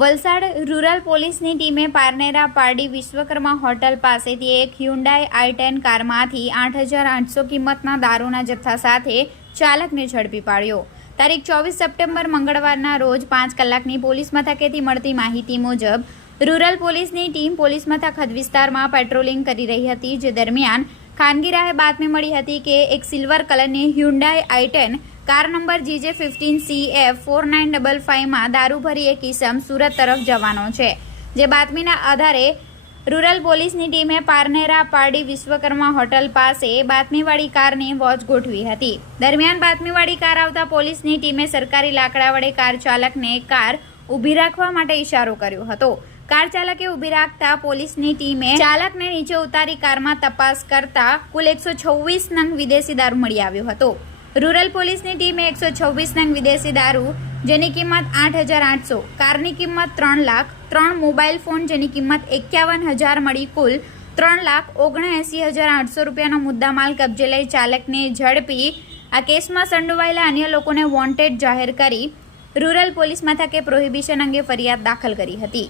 Valsad rural પોલીસની ટીમે Parnera Pardi Vishwakarma hotel પાસેથી એક હ્યુન્ડાઈ i10 કારમાંથી 8,800 કિંમતના દારૂના જથ્થા સાથે ચાલકને ઝડપી પાડ્યો। તારીખ 24 સપ્ટેમ્બર મંગળવારના રોજ 5 કલાકની પોલીસ મથકેથી મળતી માહિતી મુજબ રૂરલ પોલીસની ટીમ પોલીસ મથક હદ વિસ્તારમાં પેટ્રોલિંગ કરી રહી હતી, જે દરમિયાન ખાનગી રાહે બાતમી મળી હતી કે એક સિલ્વર કલરની Hyundai i10 car number GJ15CF4955 માં દારૂ ભરી એક ઇસમ સુરત તરફ જવાનો છે। જે બાતમીના આધારે રૂરલ પોલીસની ટીમે પારનેરા પારડી વિશ્વકર્મા હોટલ પાસે બાતમીવાળી કારની વોચ ગોઠવી હતી। દરમિયાન બાતમીવાળી કાર આવતા પોલીસની ટીમે સરકારી લાકડા વડે કાર ચાલકને કાર ઊભી રાખવા માટે ઇશારો કર્યો હતો। કાર ચાલકે ઊભી રાખતા પોલીસની ટીમે ચાલકને નીચે ઉતારી કારમાં તપાસ કરતા કુલ 126 નંગ વિદેશી દારૂ મળી આવ્યો હતો। રૂરલ પોલીસની ટીમે 126 નંગ વિદેશી દારૂ જેની કિંમત 8,800, કારની કિંમત 3 લાખ, 3 મોબાઈલ ફોન જેની કિંમત 51,000 મળી કુલ 3,79,800 રૂપિયાનો મુદ્દામાલ કબજે લઈ ચાલકને ઝડપી આ કેસમાં સંડોવાયેલા અન્ય લોકોને વોન્ટેડ જાહેર કરી રૂરલ પોલીસ મથકે પ્રોહિબિશન અંગે ફરિયાદ દાખલ કરી હતી।